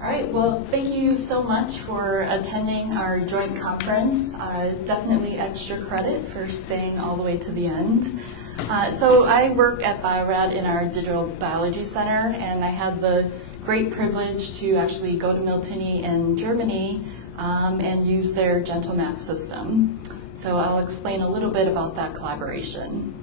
All right, well, thank you so much for attending our joint conference. Definitely extra credit for staying all the way to the end. So I work at Bio-Rad in our Digital Biology Center, and I had the great privilege to actually go to Miltenyi in Germany and use their gentleMACS system. So I'll explain a little bit about that collaboration.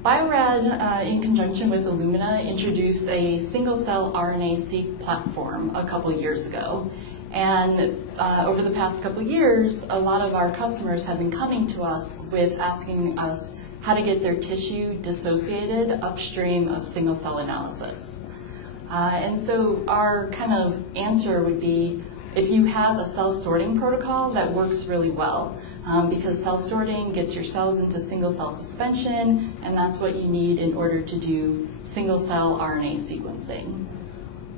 Bio-Rad, in conjunction with Illumina, introduced a single-cell RNA-Seq platform a couple years ago. And over the past couple years, a lot of our customers have been coming to us with asking us how to get their tissue dissociated upstream of single-cell analysis. And so our kind of answer would be, if you have a cell sorting protocol that works really well, because cell sorting gets your cells into single-cell suspension, and that's what you need in order to do single-cell RNA sequencing.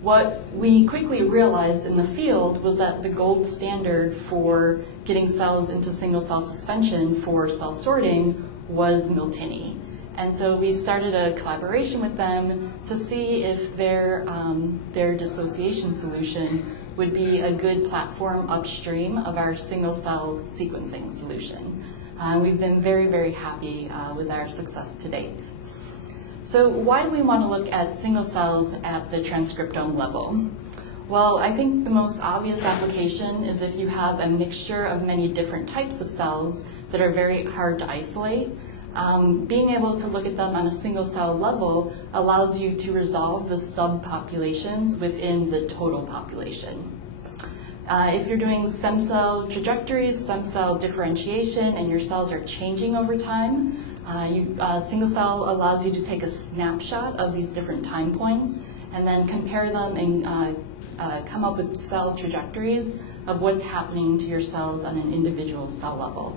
What we quickly realized in the field was that the gold standard for getting cells into single-cell suspension for cell sorting was Miltenyi. And so we started a collaboration with them to see if their dissociation solution would be a good platform upstream of our single-cell sequencing solution. We've been very, very happy with our success to date. So why do we want to look at single cells at the transcriptome level? Well, I think the most obvious application is if you have a mixture of many different types of cells that are very hard to isolate. Being able to look at them on a single cell level allows you to resolve the subpopulations within the total population. If you're doing stem cell trajectories, stem cell differentiation, and your cells are changing over time, single cell allows you to take a snapshot of these different time points and then compare them and come up with cell trajectories of what's happening to your cells on an individual cell level.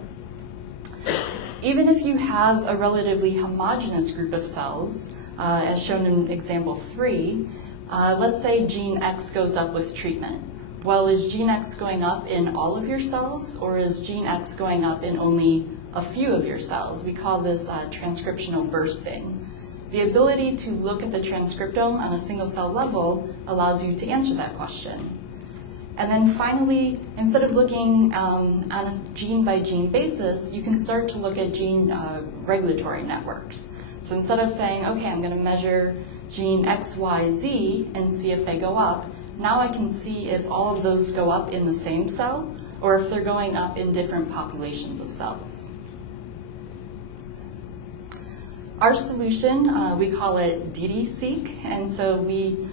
Even if you have a relatively homogeneous group of cells, as shown in example 3, let's say gene X goes up with treatment. Well, is gene X going up in all of your cells, or is gene X going up in only a few of your cells? We call this transcriptional bursting. The ability to look at the transcriptome on a single cell level allows you to answer that question. And then finally, instead of looking on a gene-by-gene basis, you can start to look at gene regulatory networks. So instead of saying, okay, I'm going to measure gene X, Y, Z and see if they go up, now I can see if all of those go up in the same cell or if they're going up in different populations of cells. Our solution, we call it ddSEQ, and so we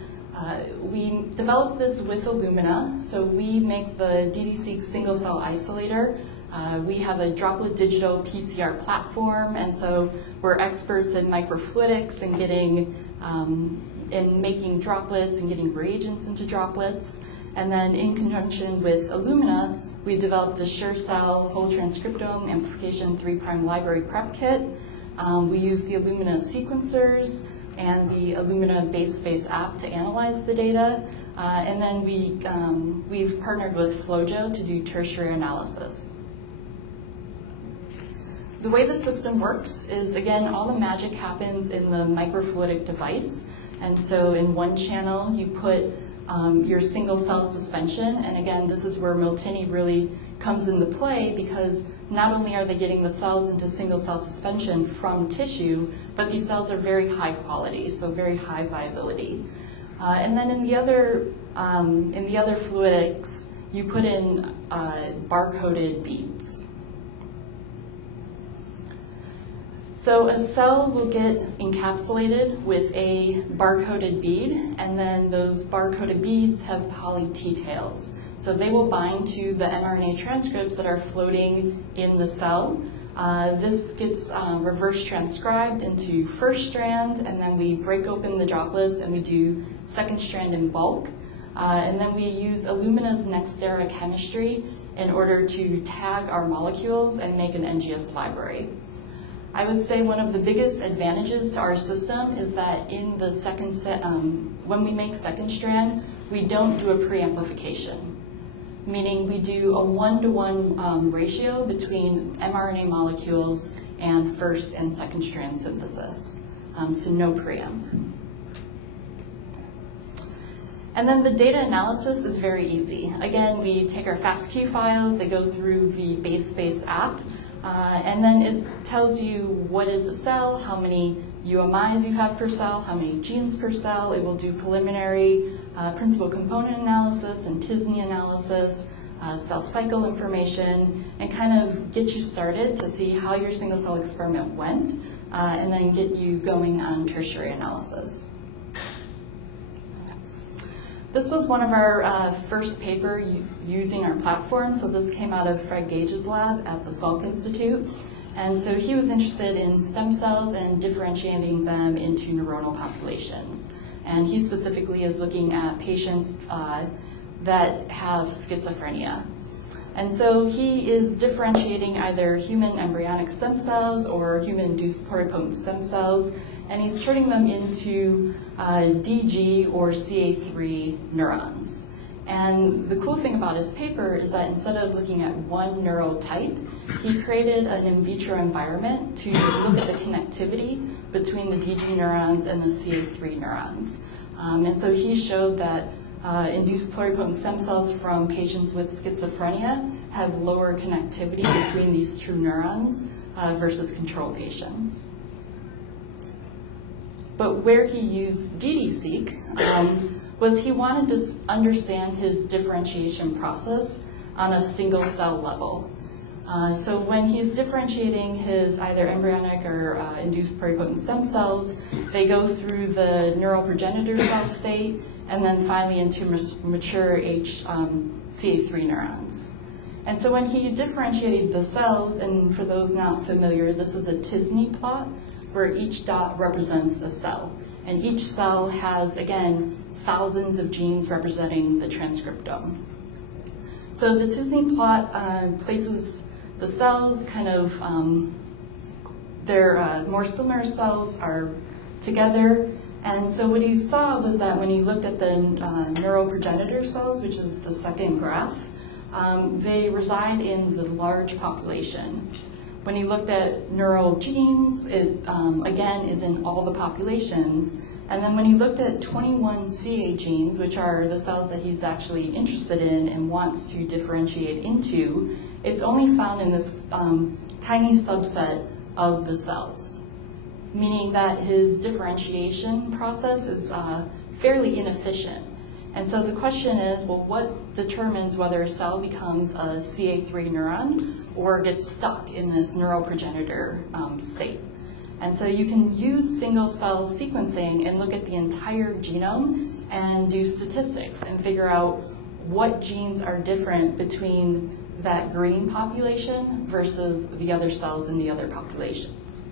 developed this with Illumina. So we make the ddSEQ single cell isolator. We have a droplet digital PCR platform, and so we're experts in microfluidics and in making droplets and getting reagents into droplets. And then in conjunction with Illumina, we developed the SureCell whole transcriptome amplification 3' library prep kit. We use the Illumina sequencers and the Illumina base app to analyze the data. And then we've partnered with FlowJo to do tertiary analysis. The way the system works is, again, all the magic happens in the microfluidic device. And so in one channel, you put your single cell suspension. And again, this is where Miltenyi really comes into play, because not only are they getting the cells into single cell suspension from tissue, but these cells are very high quality, so very high viability. And then in the other fluidics, you put in barcoded beads. So a cell will get encapsulated with a barcoded bead, and then those barcoded beads have poly T-tails. So they will bind to the mRNA transcripts that are floating in the cell. This gets reverse transcribed into first strand, and then we break open the droplets and we do second strand in bulk. And then we use Illumina's Nextera chemistry in order to tag our molecules and make an NGS library. I would say one of the biggest advantages to our system is that in the when we make second strand, we don't do a preamplification, meaning we do a 1-to-1 ratio between mRNA molecules and first and second strand synthesis, so no preamp. And then the data analysis is very easy. Again, we take our FASTQ files, they go through the BaseSpace app, and then it tells you what is a cell, how many UMIs you have per cell, how many genes per cell. It will do preliminary principal component analysis and t-SNE analysis, cell cycle information, and kind of get you started to see how your single cell experiment went, and then get you going on tertiary analysis. This was one of our first paper using our platform. So this came out of Fred Gage's lab at the Salk Institute. And so he was interested in stem cells and differentiating them into neuronal populations. And he specifically is looking at patients that have schizophrenia. And so he is differentiating either human embryonic stem cells or human-induced pluripotent stem cells, and he's turning them into DG or CA3 neurons. And the cool thing about his paper is that instead of looking at one neurotype, he created an in vitro environment to look at the connectivity between the DG neurons and the CA3 neurons. And so he showed that induced pluripotent stem cells from patients with schizophrenia have lower connectivity between these two neurons versus control patients. But where he used ddSEQ was he wanted to understand his differentiation process on a single cell level. So when he's differentiating his either embryonic or induced pluripotent stem cells, they go through the neural progenitor cell state and then finally into mature CA3 neurons. And so when he differentiated the cells, and for those not familiar, this is a t-SNE plot where each dot represents a cell. And each cell has, again, thousands of genes representing the transcriptome. So the t-SNE plot places the cells kind of, their more similar cells are together. And so what he saw was that when he looked at the neural progenitor cells, which is the second graph, they reside in the large population. When he looked at neural genes, it again is in all the populations. And then when he looked at 21 CA genes, which are the cells that he's actually interested in and wants to differentiate into, it's only found in this tiny subset of the cells, meaning that his differentiation process is fairly inefficient. And so the question is, well, what determines whether a cell becomes a CA3 neuron or gets stuck in this neural progenitor state? And so you can use single cell sequencing and look at the entire genome and do statistics and figure out what genes are different between that green population versus the other cells in the other populations.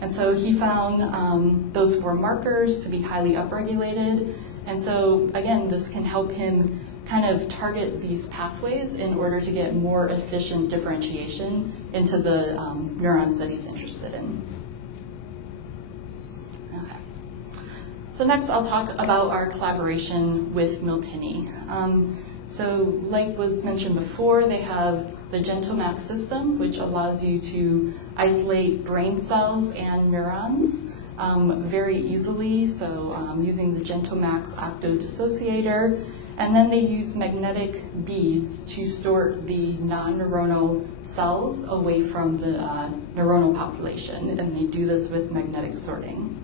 And so he found those 4 markers to be highly upregulated. And so, again, this can help him kind of target these pathways in order to get more efficient differentiation into the neurons that he's interested in. Okay. So next I'll talk about our collaboration with Miltenyi. So like was mentioned before, they have the gentleMACS system, which allows you to isolate brain cells and neurons very easily, so using the gentleMACS octo-dissociator. And then they use magnetic beads to sort the non-neuronal cells away from the neuronal population, and they do this with magnetic sorting.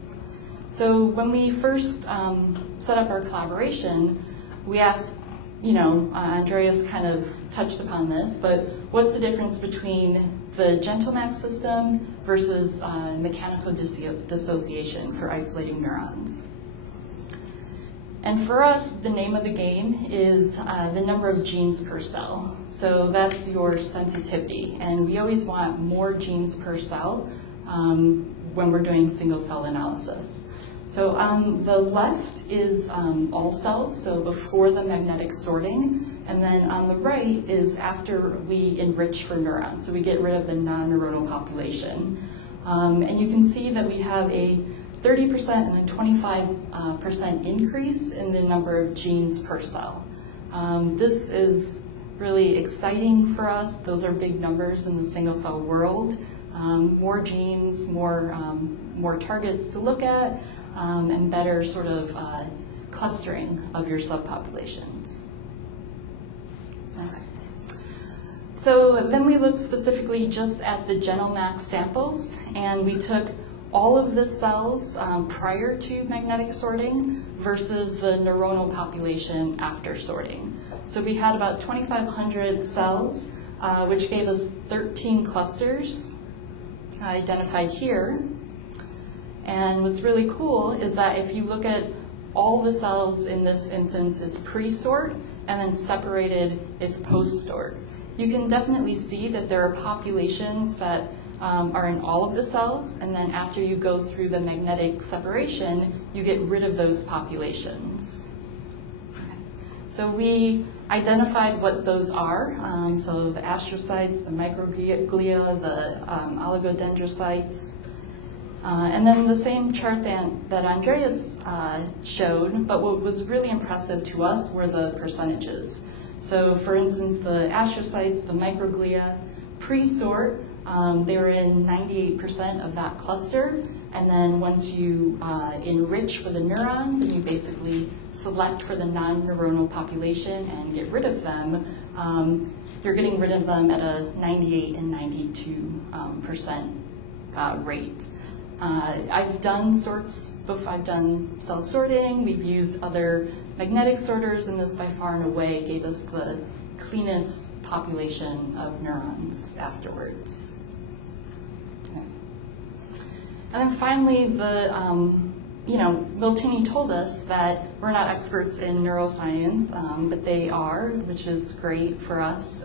So when we first set up our collaboration, we asked, Andreas kind of touched upon this, but what's the difference between the gentleMACS system versus mechanical dissociation for isolating neurons? And for us, the name of the game is the number of genes per cell. So that's your sensitivity. And we always want more genes per cell when we're doing single cell analysis. So on the left is all cells, so before the magnetic sorting. And then on the right is after we enrich for neurons. So we get rid of the non-neuronal population. And you can see that we have a 30% and a 25% increase in the number of genes per cell. This is really exciting for us. Those are big numbers in the single cell world. More genes, more targets to look at, and better sort of clustering of your subpopulations. Okay. So then we looked specifically just at the gentleMACS samples, and we took all of the cells prior to magnetic sorting versus the neuronal population after sorting. So we had about 2,500 cells, which gave us 13 clusters identified here. And what's really cool is that if you look at all the cells in this instance is pre-sort and then separated is post-sort, you can definitely see that there are populations that are in all of the cells, and then after you go through the magnetic separation, you get rid of those populations. Okay. So we identified what those are. So the astrocytes, the microglia, the oligodendrocytes, and then the same chart that Andreas showed, but what was really impressive to us were the percentages. So for instance, the astrocytes, the microglia, pre-sort, they were in 98% of that cluster, and then once you enrich for the neurons and you basically select for the non-neuronal population and get rid of them, you're getting rid of them at a 98 and 92% rate. I've done sorts, I've done cell sorting, we've used other magnetic sorters, and this by far and away gave us the cleanest population of neurons afterwards. Okay. And then finally, Miltenyi told us that we're not experts in neuroscience, but they are, which is great for us.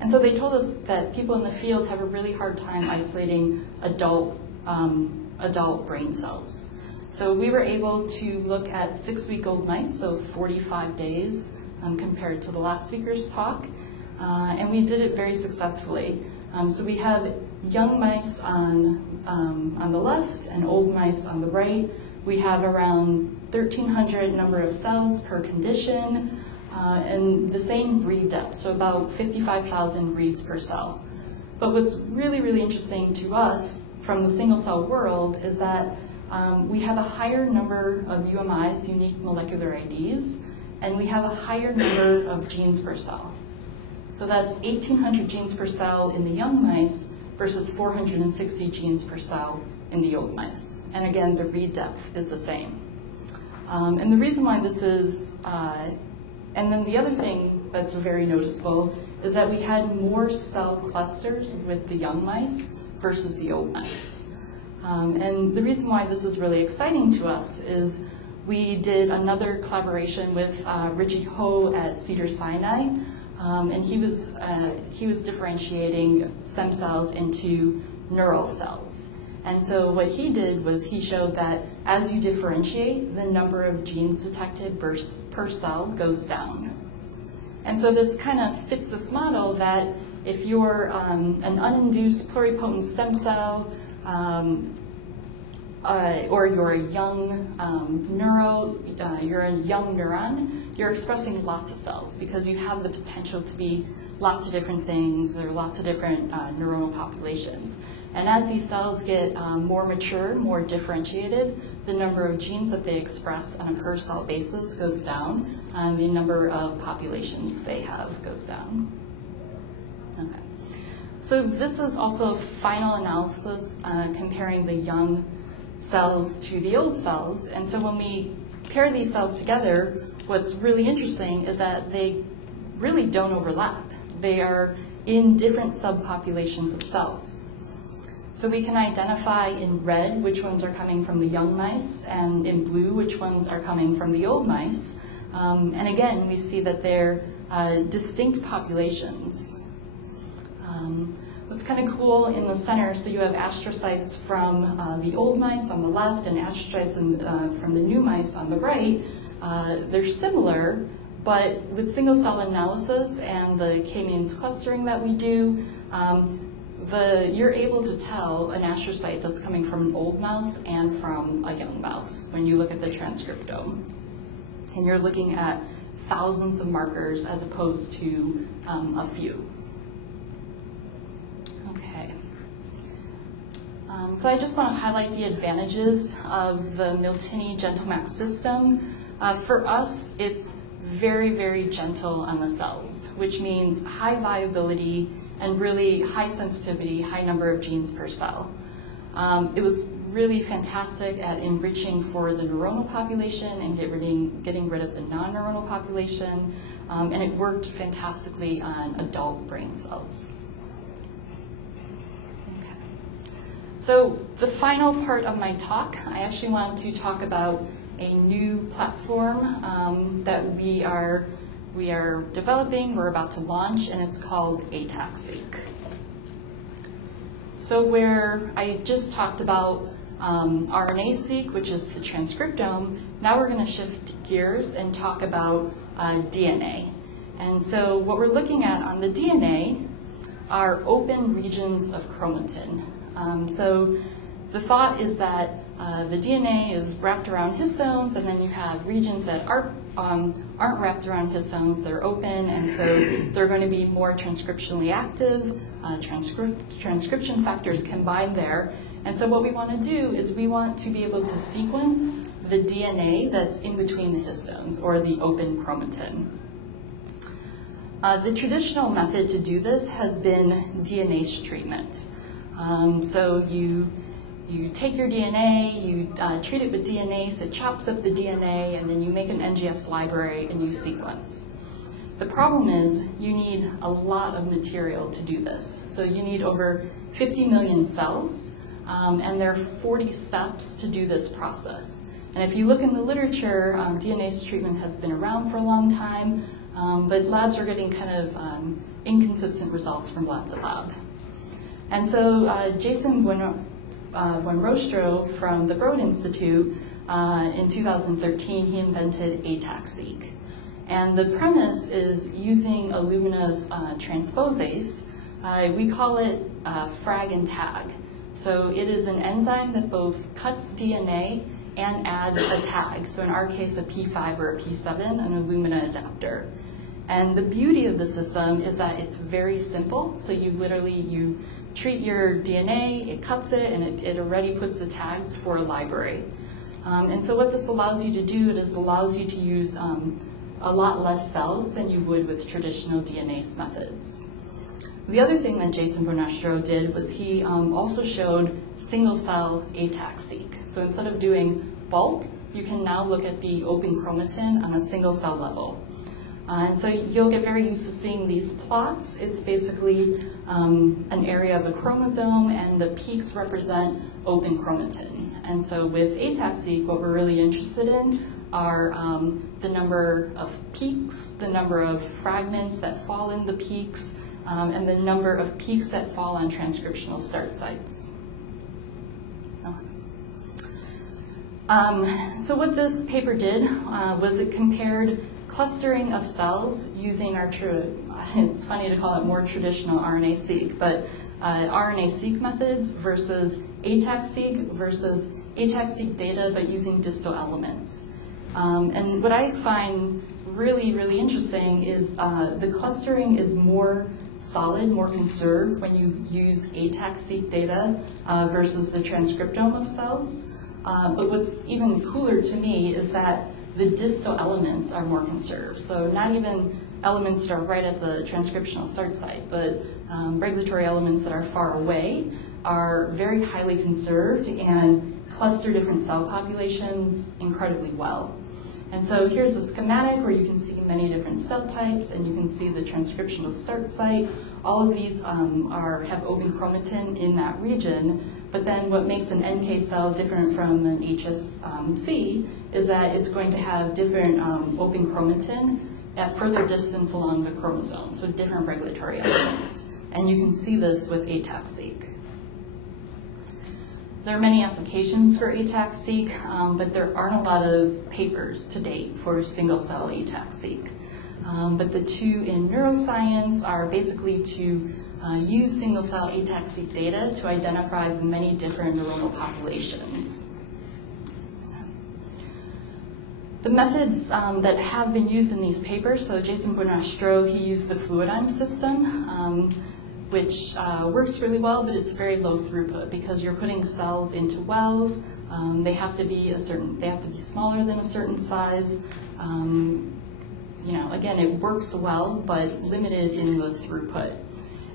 And so they told us that people in the field have a really hard time isolating adult brain cells. So we were able to look at 6-week-old mice, so 45 days compared to the last speaker's talk, and we did it very successfully. So we have young mice on the left and old mice on the right. We have around 1,300 number of cells per condition, and the same read depth, so about 55,000 reads per cell. But what's really, really interesting to us from the single-cell world is that we have a higher number of UMIs, unique molecular IDs, and we have a higher number of genes per cell. So that's 1,800 genes per cell in the young mice versus 460 genes per cell in the old mice. And again, the read depth is the same. And the reason why this is, and then the other thing that's very noticeable is that we had more cell clusters with the young mice versus the old mice. And the reason why this is really exciting to us is we did another collaboration with Richie Ho at Cedars-Sinai, and he was differentiating stem cells into neural cells. And so what he did was he showed that as you differentiate, the number of genes detected per cell goes down. And so this kind of fits this model that if you're an uninduced pluripotent stem cell, or you're a young you're a young neuron, you're expressing lots of cells because you have the potential to be lots of different things. There are lots of different neuronal populations. And as these cells get more mature, more differentiated, the number of genes that they express on a per cell basis goes down, and the number of populations they have goes down. Okay. So this is also final analysis comparing the young cells to the old cells. And so when we pair these cells together, what's really interesting is that they really don't overlap. They are in different subpopulations of cells. So we can identify in red which ones are coming from the young mice, and in blue which ones are coming from the old mice. And again, we see that they're distinct populations. What's kind of cool in the center, so you have astrocytes from the old mice on the left and astrocytes from the new mice on the right. They're similar, but with single cell analysis and the k-means clustering that we do, you're able to tell an astrocyte that's coming from an old mouse and from a young mouse when you look at the transcriptome. And you're looking at thousands of markers as opposed to a few. Okay. So I just want to highlight the advantages of the Miltenyi gentleMACS system. For us, it's very, very gentle on the cells, which means high viability and really high sensitivity, high number of genes per cell. It was really fantastic at enriching for the neuronal population and getting rid of the non-neuronal population, and it worked fantastically on adult brain cells. Okay. So the final part of my talk, I actually want to talk about a new platform that we are developing, we're about to launch, and it's called ATAC-Seq. So where I just talked about RNA-Seq, which is the transcriptome, now we're going to shift gears and talk about DNA. And so what we're looking at on the DNA are open regions of chromatin. So the thought is that the DNA is wrapped around histones, and then you have regions that aren't wrapped around histones, they're open, and so they're going to be more transcriptionally active, transcription factors combined there. And so what we want to do is we want to be able to sequence the DNA that's in between the histones, or the open chromatin. The traditional method to do this has been DNase treatment. So you take your DNA, you treat it with DNase, it chops up the DNA, and then you make an NGS library and you sequence. The problem is you need a lot of material to do this. So you need over 50 million cells, and there are 40 steps to do this process. And if you look in the literature, DNase treatment has been around for a long time, but labs are getting kind of inconsistent results from lab to lab. And so Jason Buenrostro from the Broad Institute, in 2013, he invented ATAC-Seq. And the premise is using Illumina's transposase. We call it frag and tag. So it is an enzyme that both cuts DNA and adds a tag. So in our case, a P5 or a P7, an Illumina adapter. And the beauty of the system is that it's very simple. So you treat your DNA, it cuts it, and it already puts the tags for a library. And so what this allows you to do is allows you to use a lot less cells than you would with traditional DNase methods. The other thing that Jason Buenrostro did was he also showed single-cell ATAC-Seq. So instead of doing bulk, you can now look at the open chromatin on a single-cell level. And so you'll get very used to seeing these plots. It's basically an area of a chromosome, and the peaks represent open chromatin. And so with ATAC-Seq, what we're really interested in are the number of peaks, the number of fragments that fall in the peaks, and the number of peaks that fall on transcriptional start sites. So what this paper did was it compared clustering of cells using our it's funny to call it more traditional RNA-Seq, but RNA-Seq methods versus ATAC-Seq versus ATAC-Seq data, but using distal elements. And what I find really, really interesting is the clustering is more solid, more conserved when you use ATAC-Seq data versus the transcriptome of cells. But what's even cooler to me is that the distal elements are more conserved. So not even elements that are right at the transcriptional start site, but regulatory elements that are far away are very highly conserved and cluster different cell populations incredibly well. And so here's a schematic where you can see many different cell types, and you can see the transcriptional start site. All of these have open chromatin in that region. But then what makes an NK cell different from an HSC is that it's going to have different open chromatin at further distance along the chromosome, so different regulatory elements. And you can see this with ATAC-Seq. There are many applications for ATAC-Seq, but there aren't a lot of papers to date for single-cell ATAC-Seq. But the two in neuroscience are basically to use single-cell ATAC-Seq data to identify the many different neuronal populations. The methods that have been used in these papers, so Jason Buenrostro, he used the Fluidigm system, which works really well, but it's very low throughput because you're putting cells into wells. They have to be smaller than a certain size. Again, it works well, but limited in the throughput.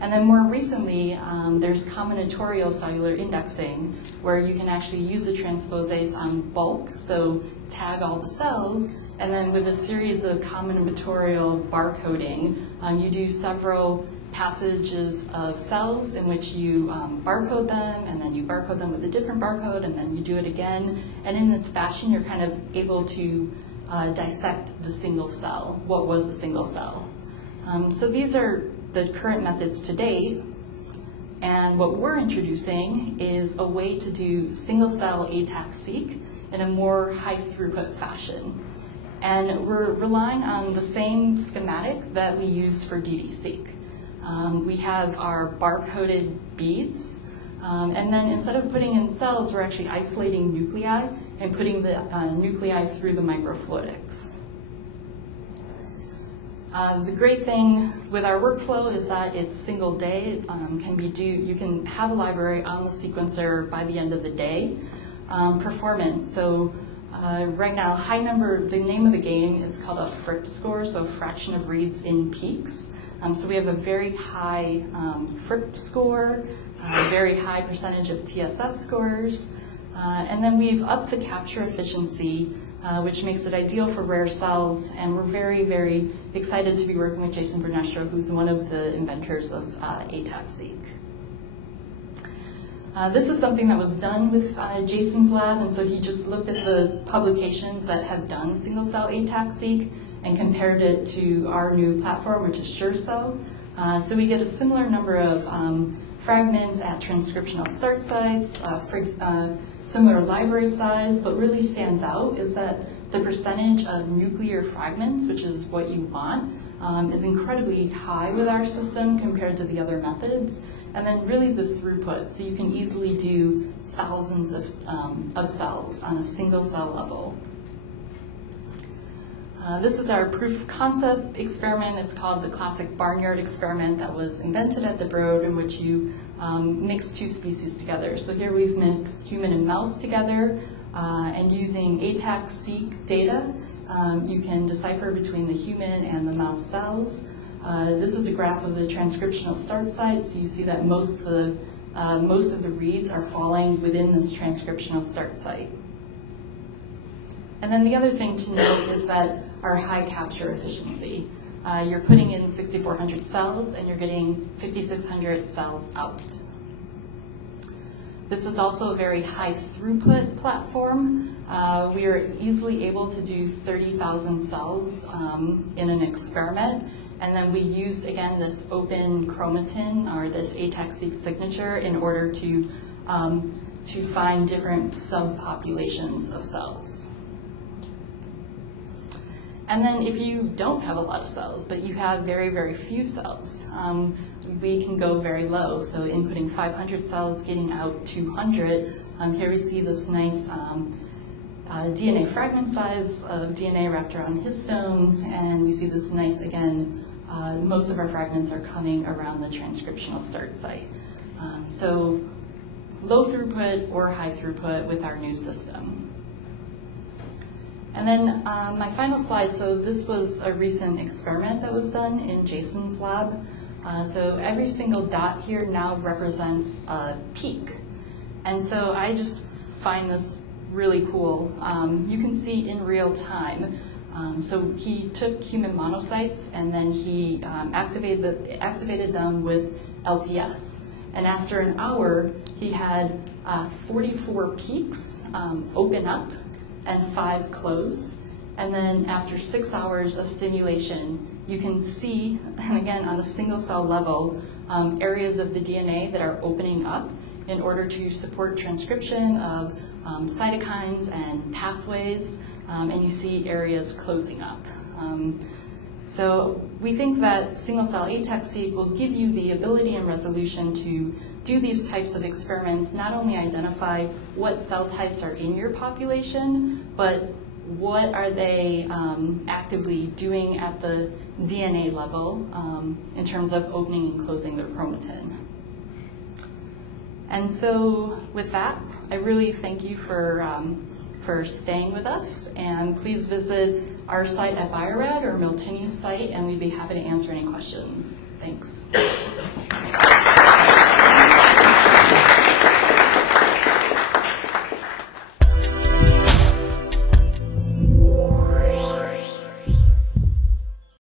And then more recently, there's combinatorial cellular indexing, where you can actually use the transposase on bulk, so tag all the cells, and then with a series of combinatorial barcoding, you do several passages of cells in which you barcode them, and then you barcode them with a different barcode, and then you do it again. And in this fashion, you're kind of able to dissect the single cell. What was a single cell? So these are the current methods to date. And what we're introducing is a way to do single-cell SCATAC-Seq in a more high-throughput fashion. And we're relying on the same schematic that we used for ddSEQ. We have our barcoded beads, and then instead of putting in cells, we're actually isolating nuclei and putting the nuclei through the microfluidics. The great thing with our workflow is that it's single day. You can have a library on the sequencer by the end of the day. Performance. So right now, the name of the game is called a FRIP score, so fraction of reads in peaks. So we have a very high FRIP score, a very high percentage of TSS scores, and then we've upped the capture efficiency, which makes it ideal for rare cells, and we're very, very excited to be working with Jason Bernestro, who's one of the inventors of SCATAC-Seq. This is something that was done with Jason's lab, and so he just looked at the publications that have done single-cell SCATAC-Seq and compared it to our new platform, which is SureCell. So we get a similar number of fragments at transcriptional start sites, similar library size. What really stands out is that the percentage of nuclear fragments, which is what you want, is incredibly high with our system compared to the other methods. And then really the throughput, so you can easily do thousands of cells on a single cell level. This is our proof of concept experiment. It's called the classic barnyard experiment that was invented at the Broad, in which you mix two species together. So here we've mixed human and mouse together, and using SCATAC-Seq data, you can decipher between the human and the mouse cells. This is a graph of the transcriptional start site, so you see that most of the reads are falling within this transcriptional start site. And then the other thing to note is that our high capture efficiency. You're putting in 6,400 cells and you're getting 5,600 cells out. This is also a very high throughput platform. We are easily able to do 30,000 cells in an experiment. And then we used, again, this open chromatin, or this SCATAC-Seq signature, in order to find different subpopulations of cells. And then if you don't have a lot of cells, but you have very, very few cells, we can go very low. So inputting 500 cells, getting out 200. Here we see this nice DNA fragment size of DNA wrapped around histones, and we see this nice, again, most of our fragments are coming around the transcriptional start site. So low throughput or high throughput with our new system. And then my final slide, so this was a recent experiment that was done in Jason's lab. So every single dot here now represents a peak. And so I just find this really cool. You can see in real time. So he took human monocytes and then he activated them with LPS. And after an hour, he had 44 peaks open up and 5 close. And then after 6 hours of simulation, you can see, and again on a single cell level, areas of the DNA that are opening up in order to support transcription of cytokines and pathways, and you see areas closing up. So we think that single-cell SCATAC-Seq will give you the ability and resolution to do these types of experiments, not only identify what cell types are in your population, but what are they actively doing at the DNA level in terms of opening and closing their chromatin. And so with that, I really thank you for staying with us, and please visit our site at Bio-Rad or Miltenyi's site, and we'd be happy to answer any questions. Thanks.